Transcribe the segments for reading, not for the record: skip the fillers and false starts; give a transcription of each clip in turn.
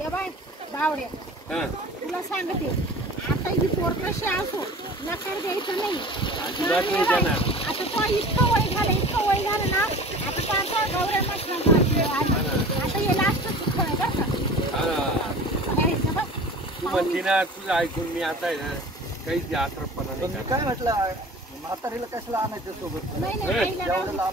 ये बाय बावड्या तुला सांगते आता ही पोर कशी असो नकार द्यायचं नाही. आता तो इतकं वय झालं ना आता त्याचा गौऱ्या मशना आता हे लास्ट सुख आहे बरं का. तू म्हणते ना तुझं ऐकून मी आता आहे ना काहीच आत्रपणा नाही. काय म्हटलं म्हातारीला कशाला आणायचं सोबत.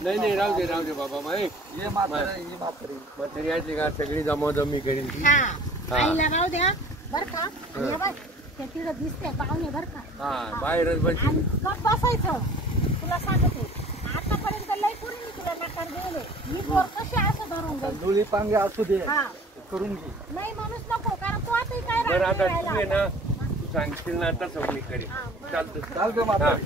नाही राहू दे बाबा माय ये म्हातारी यायची का सगळी जमाजमी करीन. आईला राहू द्या बर का. त्या तिला दिसते पाहुणे बर का. बाहेरच बसली गप बसायचं. तुला सांगते आतापर्यंत लई पुरी तुला नकार दिले. ही पोर कशी असं धरून गई जुळी पांगे असू दे करून घे. नाही माणूस नको कारण तू आता काय बरं आता तू आहे ना तू सांगशील ना तसं मी करेन. चालतं चालते म्हातारी.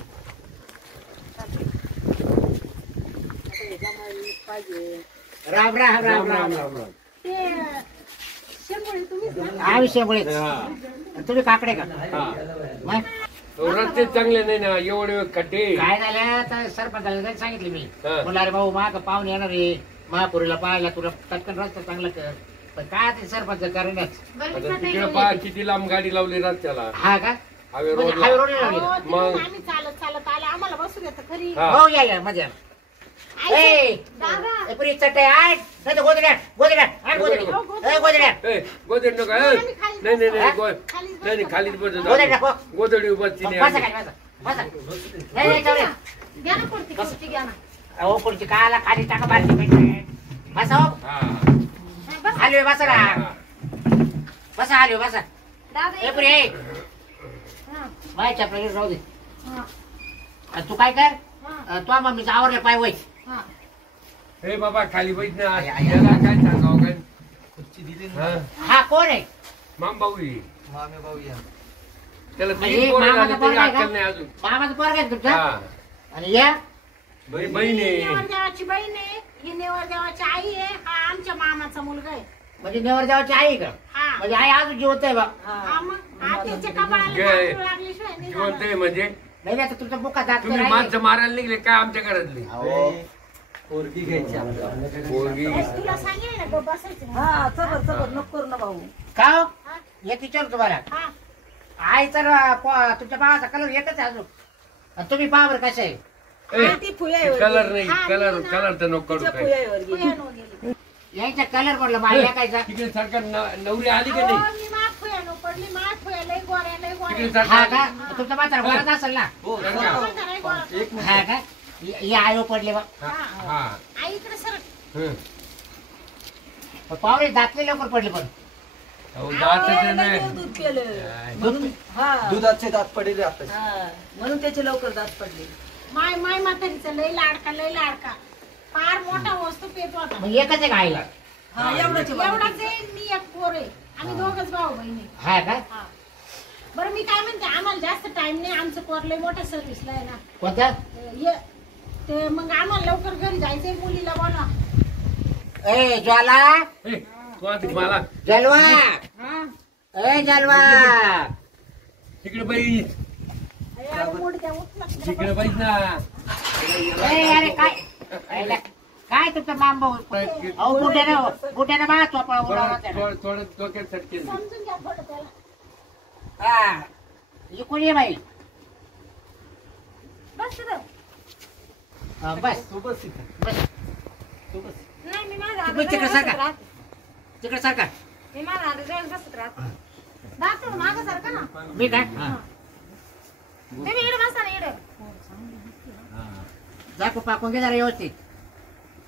राम राम राम राम राम. ते शेंगोळी तुम्ही हा शेंगोळी तुम्ही काकडे का मग रस्ते चांगले नाही ना एवढे खड्डे. काय झालं तर सरपंचाला सांगितले मी बोला अरे भाऊ माग पाहुणे येणार रे महापुरीला पाहायला तुला पटकन रस्ता चांगला कर. पण काय ते सरपंच करणच तिकडे पहा किती लांब गाडी लावली रस्त्याला. हा का हायवे हायवे रोड मग आम्ही चालत आले आम्हाला बसू देत खरी. हो या मजा पुरी चटई आठ नाही तर गोदड्या गोदडी नको. नाही खालीच बस गोदडी उभारची हो पुढची काला खाली टाका बारकी बसा हो आलो बसा आलो बसा ए पुरी माय चपला राहू दे. तू काय कर तू मम्मीचा आवडलं पाय वय हे बाबा खाली बैठ ना. याला काय सांगावं काय खुर्ची दिली हा कोण आहे मामभाऊ मामे भाऊ या. त्याला म्हणजे मामाचा पोरगा आहे का? अक्कल नाही अजून. मामाचा पोरगा आहे तुमचा आणि या बहीण आहे. नेवरदेवाची बहीण आहे ही नेवरदेवाची आई आहे. हा आमच्या मामाचा मुलगा आहे. म्हणजे नेवरदेवाची आई का हा म्हणजे आई अजून जिवंत आहे बा. हा मग आत्याच्या कपाळाला तांदूळ लागल्याशिवाय नाही जिवंत जाणार. आहे म्हणजे नाही आता तुमचा बुका दात तुम्ही माणसं मारायला निघले काय आमच्या घरातली. पोरगी घ्यायची आपल्याला. पोरगी तुला सांगेल ना गं बसायचं. हा चबर नको करू ना भाऊ. का हो? एक विचार तुम्हाला हा आई तर तुमच्या भावाचा कलर एकच आहे अजून आणि तुम्ही पहा बरं कसं आहे. ती फुयावर कलर नाही कलर तर नको करू काय. फुयावर गेली. फुयानो गेली. यायचा कलर पडला माझ्या कायचा तिकडे सरकार नवरी आली का अहो, नाही. मी माग फुयानो पडली माग फुया लय गोऱ्या लय तिकडे गोऱ्या. हा सरकार का तुमचा म्हातारा बोलत असेल ना हो सरकार. म्हातारा लय गोरा. एक हा का हे आयो पडले बा हा आई इकडे सरक. पावले दातले लवकर पडले पण जात नाही. दूध पिलं. म्हणून हा दुधाचे दात पडले आता. हा. म्हणून त्याचे लवकर दात पडले. माय म्हातारीचा लय लाडका फार मोठा वस्तू पेत होता. मग एकच आहे का आईला हा एवढाच एवढाच आहे मी एक पोर आहे. आम्ही दोघच भाऊ बहिणी. हा का हा. बरं मी काय म्हणते आम्हाला जास्त टाइम नाही. आमचं पोर लय मोठ्या सर्व्हिसला आहे ना. कोणता ते मग आम्हाला लवकर घरी जायचंय मुलीला बोला. ए ज्वाला तू आधी मला जलवा हा ए जलवा तिकडे बाई मुडद्या उठला. तिकडे बाई ना. ए अरे काय काय तुमचं मांब अहो बुट्यानं बा चोपळा उडवला त्यानं. थोडं डोक्यात सटके. समजून घ्या थोडं त्याला. हा ही कोणी आहे बाई बस तिथं. हा, बस तू बस इथे. बस तू बस. नाही मी माझ्या तिकडे तिकडे सारखा तिकडे सारखा मी माझ्या बसत राहत. दाखव मागं सारखा ना. मी काय तुम्ही इकडे बसा ना इकडे. दाखव पाकून घे जरा व्यवस्थित.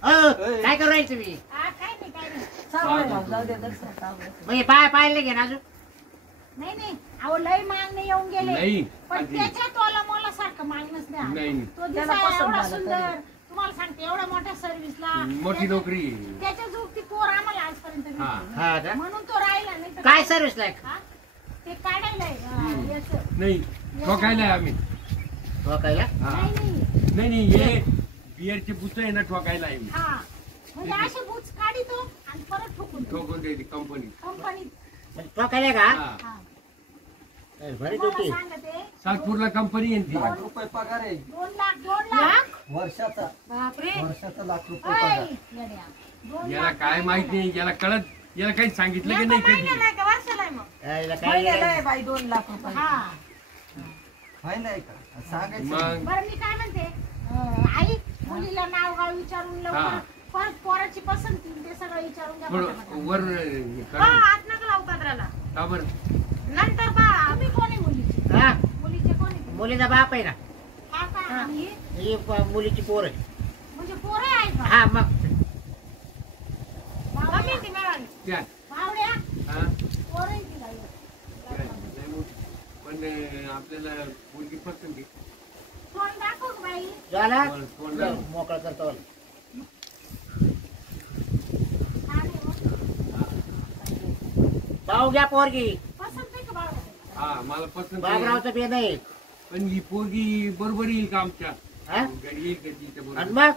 काय करू राहील तुम्ही हा काय नाही चांगलं जाऊ दे दर्शन चांगलं. म्हणजे पाहायला घे ना अजून नाही अहो लय मागणे येऊन गेले. नाही. पण त्याच्या तोला मोला सारखं मागणच नाही. नाही तो त्याला दिसायला पसंत एवढा झालं सुंदर. तुम्हाला सांगते एवढ्या मोठ्या सर्व्हिसला मोठी नोकरी. त्याच्या जोगती पोर आम्हाला आजपर्यंत भेटली. हा का म्हणून तो राहिला नाही तर काय सर्विस लायक हा? ते काढायला याचं नाही ठोकायला आहे आम्ही. ठोकायला नाही हे बिअरचे पुस्त आहे ना ठोकायला आहे. हा म्हणजे असे बूच काढितो आणि परत ठोकून ठोकून द्यायची कंपनी. कंपनीत. ठोकायला का हा बरी तुम्हाला ड्युटी सांगते सातपूरला कंपनी आहे ती. लाख रुपये पगार आहे 2 लाख वर्षाचा. बापरे वर्षाचा लाख रुपये ऐ, पगार. येड्या. 2 याला लाख काय माहित नाही याला कळत याला काही सांगितलं की नेमकं नाही कधी महिन्याला आहे का वर्षाला आहे मग? यायला काय महिन्याला आहे बाई 2 लाख रुपये हा. हाय नाही का सांगायचं मग बरं मी काय म्हणते आई मुलीला नाव गाव विचारून हा. लवकर परत पोराची पसंती ते सगळं विचारून घ्या पण पटापट. वर हा आत नका लावू पत्राला. का बरं नंतर पहा तुम्ही कोणी मुलीची हा मुलीचे कोणी मुलीचा बाप आहे ना काका आणि ही मुलीची पोर आहे म्हणजे पोरं आहे का हा मग मम्मी ती मिळाली क्या भावड्या हा पोरं आहे ती बाई. काय? नाही मोठी. पण आपल्याला मुलगी पसंत आहे. तोंड दाखव गं बाई. झाला कोण झालं? मोकळा करतो छान आहे हो. भाऊ घ्या पोरगी पसंत आहे का भावड्या? हा मला पसंत आहे. बाबरावचं बे नाही पण ही पोरगी बरोबर येईल का आमच्या हा? घरी येईल का तिच्या आणि बरोबर मग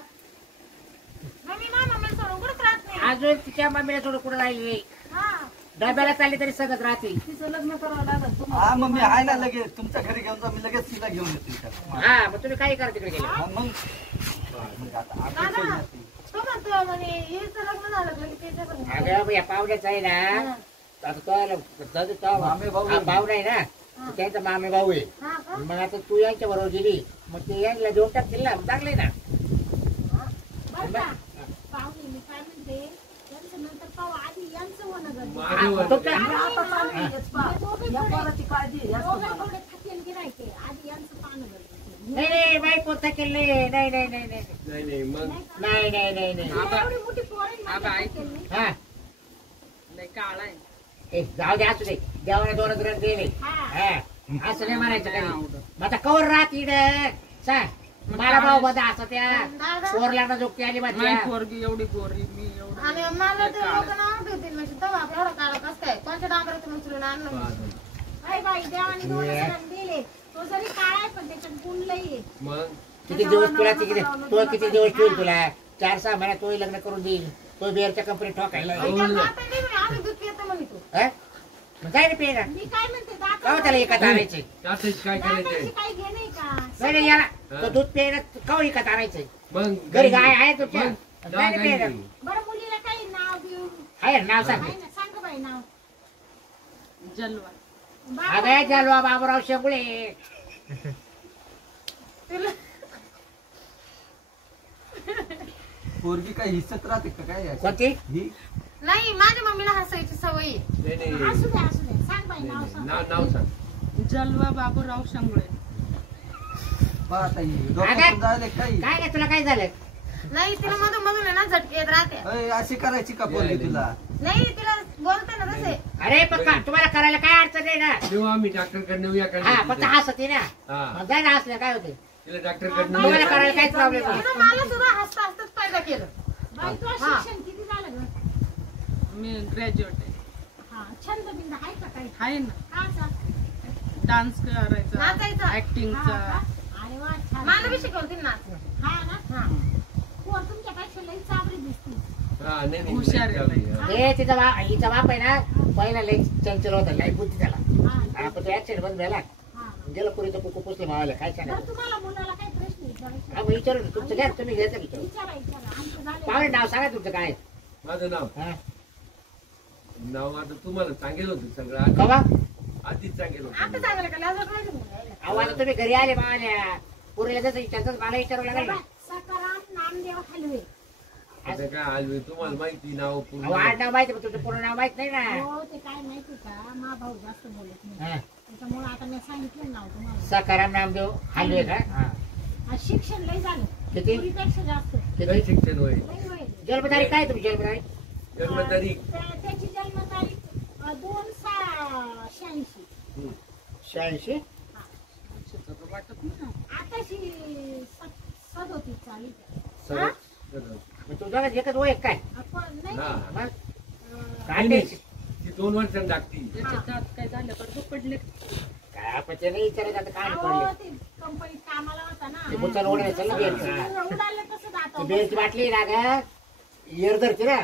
मम्मी मामा सोडून कुठंच राहत नाही. अजून तिच्या मम्मीला थोडं कुठं राहिली नाही हा. डब्याला चालली तरी सगळं राहते तिचं लग्न करावं लागत हा तुम्हाला. मग मी आहे ना लगेच तुमच्या घरी घेऊन जा मी लगेच तिला घेऊन येते इथं. हा मग तुम्ही काय करा तिकडे गेले हा, मग आता दादा, अपेक्षा नसते. तो म्हणतो म्हणे हिचं लग्न झालं का की त्याचं पण? अगं या पाहुण्याचं आहे ना आता तो मामे भाऊ हा, भाऊ नाही ना त्यांचा मामे भाऊ आहे हा का? मग आता तू यांच्या बरोबर गेली मग ते यांना देऊन टाकतील ना चांगले ना बरं का? पाहुणे मी काय म्हणते त्यांचं नंतर पाहू आधी यांचं होणं गरजेचं आहे. माझं वर- तुमच्या- आणि आता चालू आहे हेच पहा. या पोराची काळजी आहे, जास्त दोघं मला. थोडे थकेल गिरायचे आधी यांचं पाहणं गरजेचं आहे. नाही नाही बाई पोत केले नाही नाही नाही नाही नाही नाही मग नाही का? नाही नाही नाही नाही ही एवढी मोठी पोरं आहे, माझ्या थकेल नाही. हा लय काळा आहे. ए, जाऊ दे असू दे देवाने 2 ग्रंथ दिले हा. हा असं नाही म्हणायचं कधी मग आता कवर राहत इकडे सांग मला भाऊ बदा असं त्या दादा, पोरला जोगती आली माझ्या पोरगी एवढी गोरी मी एवढी आणि मला ते लोक नाव ठेवतील म्हणजे तेव्हा एवढं काळं कसं काय कोणत्या डांबरातून उचलून आणलं अरे बाई देवाने 2 ग्रंथ दिले तो जरी काळा आहे पण त्याच्यात गुण लई आहे. मग किती दिवस तुला तिकडे तो किती दिवस ठेवईल तुला 4-6 महिन्यात तोही लग्न करून देईल तो बिअरच्या कंपनीत ठोकायला त्याच्यात आता नाही म्हणे, आम्ही दूध पितो म्हणे तू. हा? मग जाय ना पेला मी काय म्हणते का हो त्याला एकात आणायचंय त्यासाठी काय करायचंय दाताची काही घे नाही का नाही नाही याला तो दूध पेला का एकात आणायचंय मग घरी गाय आहे तुमच्या मग जाय ना पेला बरं मुलीला काही नाव बिव आहे ना, नाव सांग आहे ना सांग बाई नाव जलवा. बाबा, अगं चालवा बाबूराव शेंगुळे तुला पोरगी काय हिस्सत राहते का काय अशी? कोणती ही नाही माझ्या मम्मीला हसायची सवय आहे. नाही नाही असू दे सांग बाई नाव सांग नाव सांग जलवा बाबूराव शांगुळे. बा आता ही डोक्यातून जायले काही काय काय तुला काय झालं नाही तिला मधून मधून आहे ना झटके येत राहते अय, अशी करायची का पोरगी तुला नाही तिला बोलते ना तसे अरे पक्का तुम्हाला करायला काय अडचण नाही ना जेव्हा आम्ही डॉक्टरकडे नेऊया का हा फक्त हसते ना हा मग जाय ना हसल्या काय होते तिला डॉक्टरकडे तुम्हाला नेऊया करायला काहीच प्रॉब्लेम नाही तिनं मला सुद्धा हसता हसताच पैदा केलं बाई तू हा. शिक्षण किती झालं ग मी ग्रॅज्युएट आहे. हा छंद बिंद आहे का काही आहे ना का असा? डान्स करायचा नाचायचं हा ऍक्टिंगचा. का? अरे वा छान मला बी शिकवतील नाच हा ना हा पोर तुमच्यापेक्षा लई चाबरी दिसते हा नाही नाही हुशार आहे चालू बाई. आहे. हे तिचा हिचा बाप आहे ना पहिला लई चंचल होता लई बुद्धी त्याला हा आपण तो ऍक्सिडेंट बंद झाला हा गेला पुरीचं कुकू पुसले मावाला काय बरं सांगा तुम्हाला मुलाला काही प्रश्न विचारायचे हा मग विचारू ना, तुमचं घ्या तुम्ही घ्यायचं विचारू विचारा आमचं झालं पाहुणे नाव सांगा तुमचं काय माझं नाव हा नाव आता तुम्हाला सांगेल होतं सगळं कवा आधीच सांगेल आता होतं सांगायला का लाजत नाही तुम्ही? अहो आता तुम्ही घरी आले मावाल्या पुरीला जसं विचारतं मला विचारावं लागेल ना सकाराम नामदेव हलवे आता काय आलवे तुम्हाला माहिती नाव अहो पूर्ण आड नाव माहिती पण तुमचं पूर्ण नाव माहित नाही ना हो ते काय माहिती का मा भाऊ जास्त बोलत नाही हा. त्याच्यामुळे आता मी सांगितलं नाव तुम्हाला सकाराम नामदेव हलवे का हा. आज शिक्षण लय झालं किती? पुरीपेक्षा जास्त लय किती शिक्षण होईल लय होईल. जन्मतारीख काय तुमची जन्मतारीख जन्मतारीख त्याची जन्मतारीख 2/86 86 वाटत नाही ना. आताशी 37 चालू सरळ मग तुझा एकच वय आहे काय आपण नाही हा मग नाही, काय नाही. ते- ती 2 वर्षांनी टाकती त्याच्या दात काय झालं तर पडले. काय आपण ते नाही विचारायचं आता काय अहो, पडले ते कंपनीत कामाला होता ना ते बुचाला उडायचं ना बेलचं. उडालं तसं जातं. बेलची बाटली ना ग इयर धरते ना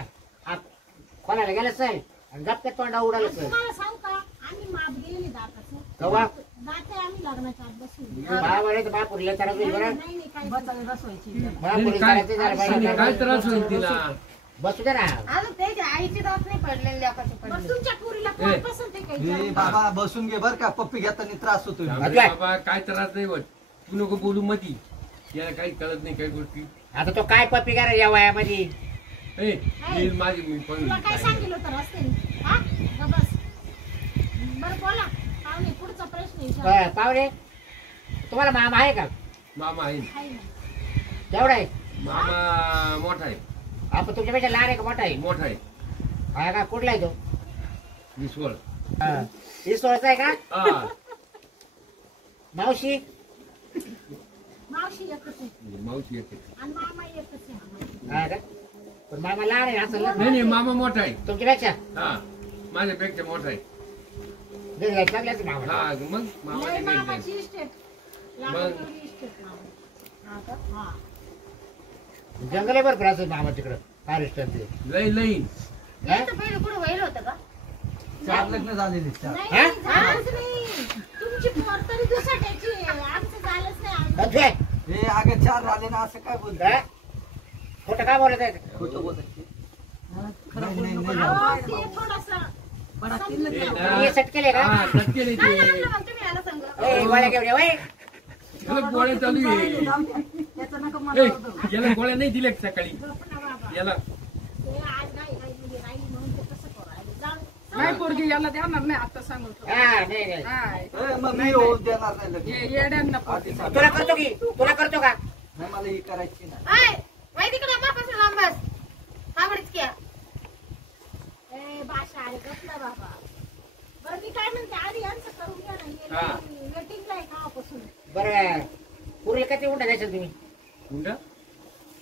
खोलायला गेलं सर आणि गप्प्यात तोंडा उडालं सर तुम्हाला सांगू का आम्ही माप गेले दाताचं कवा दाते आम्ही लग्नाच्या आत बसून बाबा बापुरीला त्रास होईल बरं नाही नाही काय बसायला बसवायची त्याला. बापुरी काय करायचं झालं काय पाहिजे त्रास होईल तिला बसू दे ना. अजून त्याच्या आईची दात नाही पडलेली लेकाची पडली. तुमच्या पुरीला कोण पसंत आहे काही ए विचारू? बाबा बसून घे बर का पप्पी घेताना त्रास होतोय थांब रे बाबा काय त्रास नाही होत तू नको बोलू मधी याला काही कळत नाही काही गोष्टी आता तो काय पप्पी करा या वयामध्ये. ए येईल माझी मी पण तुला काय सांगितलं होतं रस्त्याने? हा? ग बस. बरं बोला. पाहुणे, पुढचा प्रश्न विचारा. पाहुणे तुम्हाला मामा आहे का? मामा आहे आहे ना. केवढा आहे? मामा मोठा आहे आपण तुमच्यापेक्षा लहान आहे का मोठा आहे? मोठा आहे हा का? कुठला आहे तो? विश्वळ ईश्वरचा आहे का? हा मावशी? मावशी एकच आहे मावशी येते आणि मामा एकच आहे. हा का? पण मामा लहान आहे असं ना? नाही नाही मामा मोठा आहे तुमच्यापेक्षा हा माझ्यापेक्षा मोठा आहे चांगल्याच मामा. हा मग लय मामाने घेतलंय. मामाची इस्टेट. लाखाची इस्टेट मामा. हा का? हा. जंगल आहे भरपूर असं मामा तिकडं फॉरेस्टर ते. लई लई इथं पहिले कुठं व्हायला होतं का? 4 लग्न झालेले 4 नाही, हा? झालंच नाही. तुमची पोर तरी दुसऱ्याची आहे. आमचं झालंच नाही अजून. बघ हे. हे अगं 4 झाले ना असं काय बोलतो हा? खोटं काय बोलत आहे? खोटं बोलायचे खरं नाही, बोलणं नाही, पण अहो, आहे ते बाबा. थोडंसं बरं, समजून तीन घ्या. लग्न. हे सेट केले का? हा सत्य नाही काय ते आणलं मग तुम्ही याला सांगा? ए, गोळ्या घेऊन ये, वय. याला गोळ्या चालू आहे जाऊ द्या. त्याचं नका मला ए, वाटू. याला गोळ्या नाही दिल्या का सकाळी गप्प ना बाबा. याला ते आज नाही राहिली राहिली म्हणून ते कसं करू राहिले. जाऊ. नाही पोरगी याला देणार नाही आता सांगून ठेव. हा, नाही, नाही. हाय. ए, मग मी होऊन देणार नाही लग्न. येड्यांना पोरगी. आधी सांग. तुला करतो की? तुला करतो का? नाही मला ही करायची ना हाय, वय तिकडे मापासून लांब बस. आवडीच क्या? ए, बाशा अरे गप्प ना बाबा. बरं मी काय म्हणते आधी यांचं करून घ्या हा. ना. वेटिंगला आहे कावापासून. बरं पुरीला किती उंडा द्यायचं तुम्ही? उंडा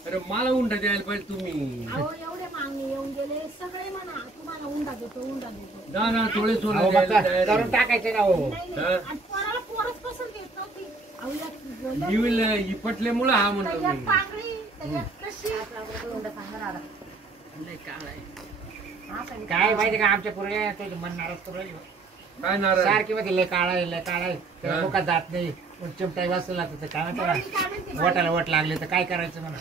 अरे मला उंडा द्यायला पाहिजे तुम्ही अहो एवढे मागणी येऊन गेले सगळे म्हणा तुम्हाला उंडा देतो उंडा देतो. ना ना थोडे अहो, सोनं मग द्यायला तयार करून आहे. टाकायचे ना हो. नाही हा. नाही आणि पोराला पोरच पसंत येत नव्हती. अहो यात बोलले. निविल इपटल्यामुळं हा म्हणतो त्याच्यात मी पांगडी त्याच्यात कशी लय काळ आहे. काय माहिती का आमच्या पुरीला तुझी मन नाराज करू राहिली. काय नाराज सारखी मध्ये लय काळा आहे लय काळा आहे त्याला हा. मुखात जात नाही पण चिमटाई वाचला तर काय बरं, मी म्हणतो काय म्हणते ना वटाला वट लागले तर काय करायचं म्हणा.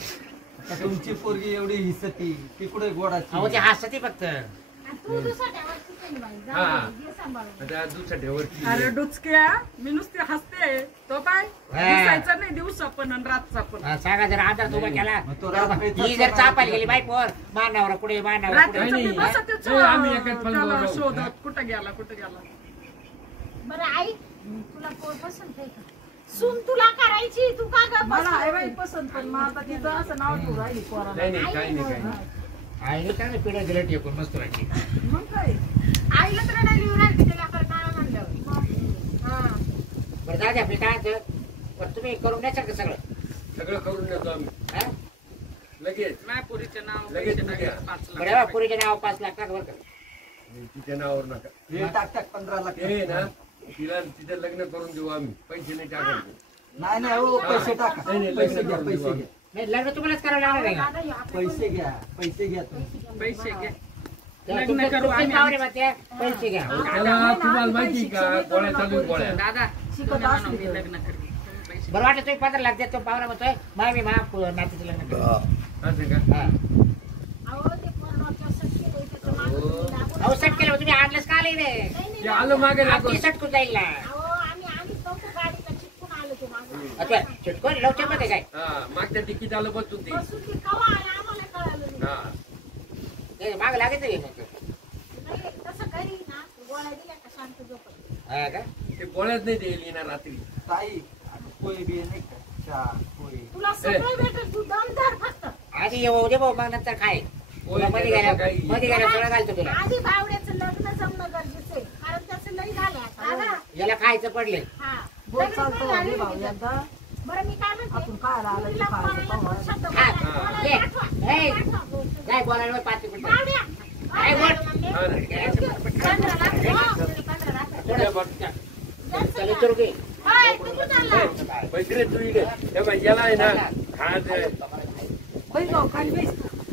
आता तुमची पोरगी एवढी हिसती ती कुठे गोडाची अहो ते हसती फक्त. आणि तू दुसऱ्या वरती नाही बाई. हा. जाऊ दे, घे सांभाळून. आता दुसऱ्या ठेवरती अरे डुचक्या मी नुसती हसते तो काय दिसायचं नाही दिवसा पण आणि रातचा पण. हा, सांगा जर आधार उभा केला मग तो रात पेचात ही जर सोडणार चापायला नाही. गेली बाई पोर मानावर कुठे मानावर रात्रीचं नाही, मी नाही. बसतेच, ए, आम्ही एकाच पलंगावर त्याला राहू. शोधत कुठं गेला कुठं गेला. बरं आई तुला पोर पसंत आहे का? सून तुला करायची तू का ग मला आहे पसंत? बाई पसंत पण मग आता तिचं असं नाव ठेवू राहिली पोराला. नाही नाही काही नाही काही नाही आईने काय नाही पिढ्या दिल्या टेकून मस्त वाटली. मग काय आईला तर रडायला येऊ राहिली तिच्या लेकरं काळा म्हणल्यावर. हा. बरं दादा आपली काय होतं? पण तुम्ही करून द्याल का सगळं? सगळं करून देतो आम्ही हा? लगेच माझ्या पोरीचं नाव लगेच पैसे उद्या. टाकायचं 5 बरं बा, लाख. पुरीचे नाव 5 लाख टाका बरं का. तिच्या नावावर नका हे टाक टाक 15 लाख ते ना तिला तिचं लग्न करून देऊ आम्ही पैसे नाही टाकायचे नाही नाही हो पैसे टाका नाही, नाही, पैसे लग्न घ्या करून पैसे देऊ घ्या नाही लग्न तुम्हालाच करावं लागणार आहे का? दादा, हे आपलं पैसे घ्या तुम्ही पैसे घ्या. तेव्हा लग्न तुमचे- करू तुमचे आम्ही. पाहुणे म्हणते, पैसे घ्या. त्याला तुम्हाला माहिती का गोळ्या चालू आहे, गोळ्या दादा शिकत तुम्ही म्हणा, असली मी तर. लग्न करेन. तुम्ही पैसे बरं वाटलं तुम्ही 15 लाख देत तो पाहुणा म्हणतोय मामी नातीचं लग्न करू. असं का हा. अहो, ते पोराचं सट केलंय, त्याचं मागं तुम्ही लागून- अहो सेट केलं तुम्ही आणलंच का आले रे? नाही, नाही, ते आलं मागे लागून आपली सटकून जाईल ना. अहो, आम्ही नव्हतो गाडीला चिटकून आलो ते मागं. अच्छा चिटकून लवकर मध्ये काय हा मागच्या तिकीट आलं बसून ते बसून ते कवा आलं आम्हाला कळालं नाही. हा ते माग लागायचं आहे मग. नाही, तसं करी ना गोळ्या दिल्या का शांत झोपत. हा का? ते गोळ्याच नाही देईल ना रात्री ताई आता पोळी बी नाही का चहा पोळी तुला सगळं भेटेल तू दमदार फक्त. आधी येऊ दे भाऊ मग नंतर खाय. तुला मध्ये गेल्या काही. मध्ये गेल्या सगळं घालतो तुला. आधी बावड्याचं लग्न जमणं गरजेचं आहे कारण त्याचं लई झालं आता. दादा, याला खायचं पडले. हा. बोल लग्न चालतो पण झाली रे भाऊ होती. एकदा बरं मी काय म्हणते आपण काय आलं मुलीला की खायचं पोराला पाहू. दोन शब्द हा. बोलायला ये. पाठवा. ए. पाठवा. काय बोलायला 5 मिनिटं. बावड्या. काय बोल? हा ना. 15 लाख. हो, 15 लाख. तुझ्या बाबतीत चल विचारू घे. होय, तू कुठं चालला? पैसे रे तू इकडे हे बाई याला आहे ना खात होय भाऊ खाली बेस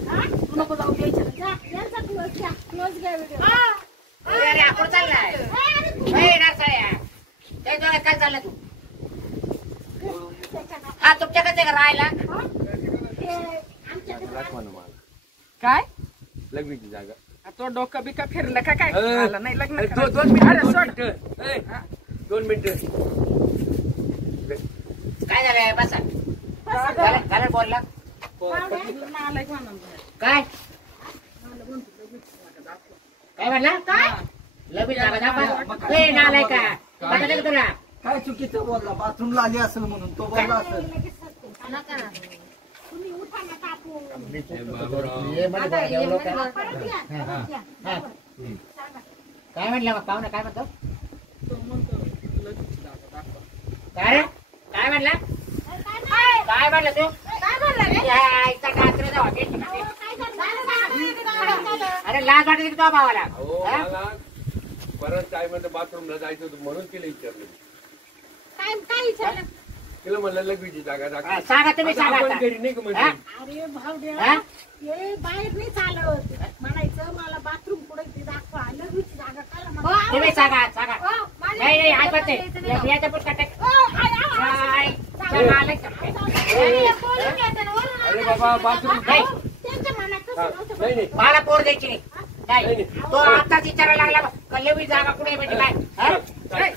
हा? तू नको जाऊ द्यायच्या जा, यांचा close घ्या. close घ्या video. अरे अरे आपण चाललाय. अरे, तू- ए, नारसाळ्या. ते दोघं काय चाललं तू? हा तुमच्याकडे का राहायला? हा? ते आमच्याकडे काय लग्नाची जागा. तो डोकं बिका फिरलं का काय मला नाही लग्न अरे, करायचं. 2 मिनिटं, अरे, 2 सोड. मिनिटं. ए, 2 मिनिटं. काय झालंय बसा झालं बोलला नालायक म्हणून बाहेर. काय काय म्हणला काय लग्न जागा दाखवा ए नालाय का पटत का तुला काय चुकीचं बोलला बाथरूमला आली असेल म्हणून तो बोलला असेल. लगेच सत्य. नका ना. तुम्ही उठा ना काकू. ये मध्ये बोला, एवढं काय? परत या, परत या. हा. सांगा. काय म्हटलं मग पाहुणा काय म्हणतो तो म्हणतो लग्नाची जागा दाखवा. काय रे काय म्हणला काय काय म्हणलं तू काय बोलला रे? या, इथं डाकरे जाऊ, इथं डाकरे. काय झालं? अरे लाज वाटते की तो भावाला अहो, हा? मला परत काय म्हणतं बाथरूमला जायचं होतं म्हणून तिला विचारलं. काय विचारलं? तिला म्हणलं लग्नाची जागा हा, दाखव. सांगा तुम्ही आता सांगा आपण आता. घरी नाही का म्हणजे हा? अरे भावड्या हा? हे बाहेर नाही चालत म्हणायचं मला बाथरूम पुढे ते दाखवा लगेच जागा काढा मला. तुम्ही सांगा सांगा हो, मला नाही नाही जागा ऐकत द्यायचं नाही. याच्या पुढे टाक हो, काय? सांगा. आलंय का? अरे, बोलून घ्यायचं ना, वरून अरे आणायचं. बाबा, बाथरूम नाही. अहो, त्यांच्या मनात तसं हा, नव्हतं. नाही नाही मला पोर द्यायची नाही नाही, नाही नाही. तो आताच विचारायला लागला कल्लेवी जागा कुठे भेटली काय हा? काय?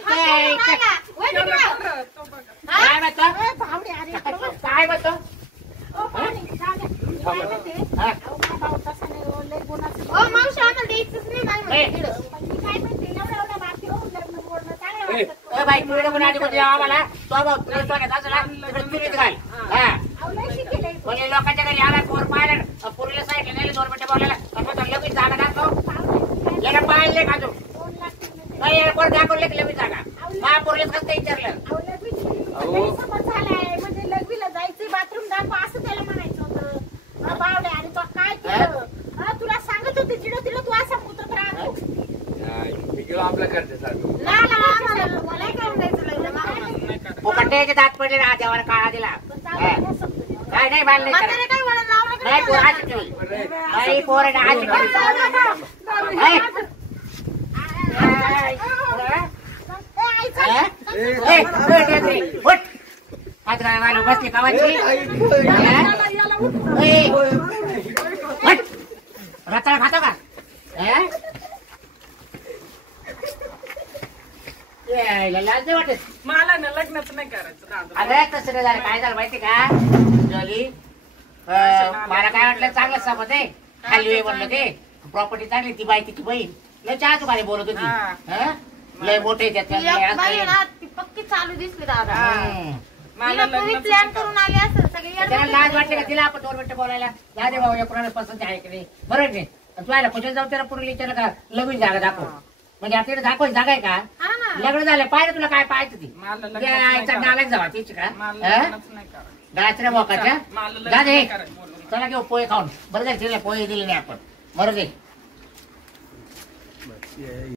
ए, ए, सांगा. वय तो तिकडं. बघा, तो बघा. काय म्हणतो ए, भावड्या, अरे, बरोबर. काय म्हणतो हो, पाहुणे, जाऊ द्या. मी काय म्हणते, हा? अहो, माझा भाऊ तसा नाही, हो, लय गुणाचं. ए, पण मी काय म्हणते, एवढ्या बाकीवर लग्न बोलणं चांगलं ए, वाटतं. ए बाई तू इकडे कोणी आधी कोणी आम्हाला तो भाऊ तुला सोन्यात असला तिकडे चुरीत घाल हा अहो, लय शिकेलंय तो. कोणी लोकांच्या घरी आला पोर पाहिलं पोरीला साईडला नेले 2 मिनिटं बोलायला लगेच जागा दाखव याला पाहिलं का तू दोन लाख तिकडे. नाही याला पोर दाखवले की लगेच जागा महापोरीला कसं विचारलं अहो, लग्न अहो. गैरसमज झालाय म्हणजे लग्नीला जायचंय बाथरूम दाखवा असं त्याला म्हणायचं होतं. अहो, बावड्या, आणि तो काय केलं? अहो, तुला सांगत होते चिडो तिला तू असा पुत्रत राहतो. नाही, मी गेलो आपल्या घरच्यासारखं. ला, ला, आम्हाला- मला काय करून द्यायचं लग्न? मला काय नाही करायचं. फुकट्याचे दात पडले ना देवाला काळा दिला पण चालू आहे समजून. काय नाही बाल नाही म्हातारे करत. काय म्हणत लावलं का नाही पोर नाही? हात ठेवली बरं आहे. नाही पोर आहे ना हात ठेवली. ए, उठ. हात घालायला बसली कावाची याला याला उठ. रताळा खातो का हे? यायला लाज नाही वाटत मला ना लग्नच नाही करायचं दादा. अरे तसं नाही झालं काय झालं माहिती का जॉली मला काय वाटलं चांगलं समज आहे खाली म्हणलं ते प्रॉपर्टी चांगली ती बाई तिची बहीण लय चहा तुकाने बोलत होती हा. हं? लय मोठे ती पक्की चालू दिसली दादा मला तिला तुम्ही लग्नच प्लॅन नाही करून आले असेल सगळे त्याला लाज वाटली का तिला आपण 2 मिनिटं बोलायला जा दे भाऊ या कुणाला पसंत आहे की नाही बरोबर नाही तू आला कुठे जाऊ त्याला पुढे विचारलं का लगेच जागा दाखव म्हणजे आपल्याला दाखवायची जागा आहे का हा ना लग्न झालं पाहिजे तुला काय पाहायचं ती मला लग्नच त्या नाही आईचा करायचं. नालायक जावा तिची का मला हं? लग्नच नाही करायचं. गायत्री मोकाच्या मला लग्न जा दे नाही करायचं, बोलू नका. चला घेऊ पोहे खाऊन बरं झालं तिला पोहे दिले नाही आपण बरं दे